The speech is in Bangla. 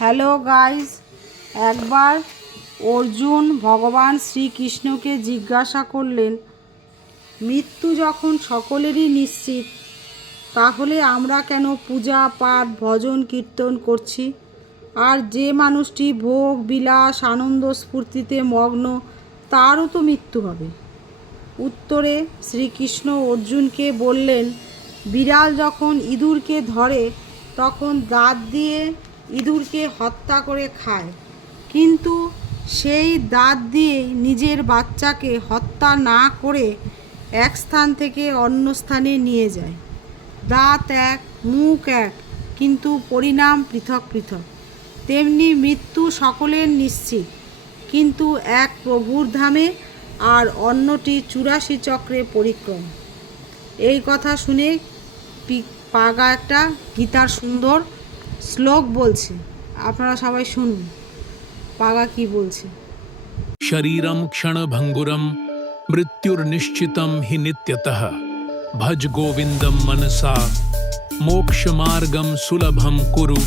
হ্যালো গাইস, একবার অর্জুন ভগবান শ্রীকৃষ্ণকে জিজ্ঞাসা করলেন, মৃত্যু যখন সকলেরই নিশ্চিত, তাহলে আমরা কেন পূজা পাঠ ভজন কীর্তন করছি? আর যে মানুষটি ভোগ বিলাস আনন্দ স্ফূর্তিতে মগ্ন, তারও তো মৃত্যু হবে। উত্তরে শ্রীকৃষ্ণ অর্জুনকে বললেন, বিড়াল যখন ইঁদুরকে ধরে তখন দাঁত দিয়ে ইঁদুরকে হত্যা করে খায়, কিন্তু সেই দাঁত দিয়ে নিজের বাচ্চাকে হত্যা না করে এক স্থান থেকে অন্য স্থানে নিয়ে যায়। দাঁত এক, মুখ এক, কিন্তু পরিণাম পৃথক পৃথক। তেমনি মৃত্যু সকলের নিশ্চিত, কিন্তু এক প্রভুর ধামে আর অন্যটি ৮৪ চক্রে পরিক্রম। এই কথা শুনে পাগা একটা গীতার সুন্দর শ্লোক বলছে, আপনারা সবাই শুনুন পাগা কি বলছে। शरीरं क्षणभङ्गुरं मृत्युर्निश्चितं हि नित्यतः भज गोविन्दं मनसा मोक्षमार्गं सुलभं कुरु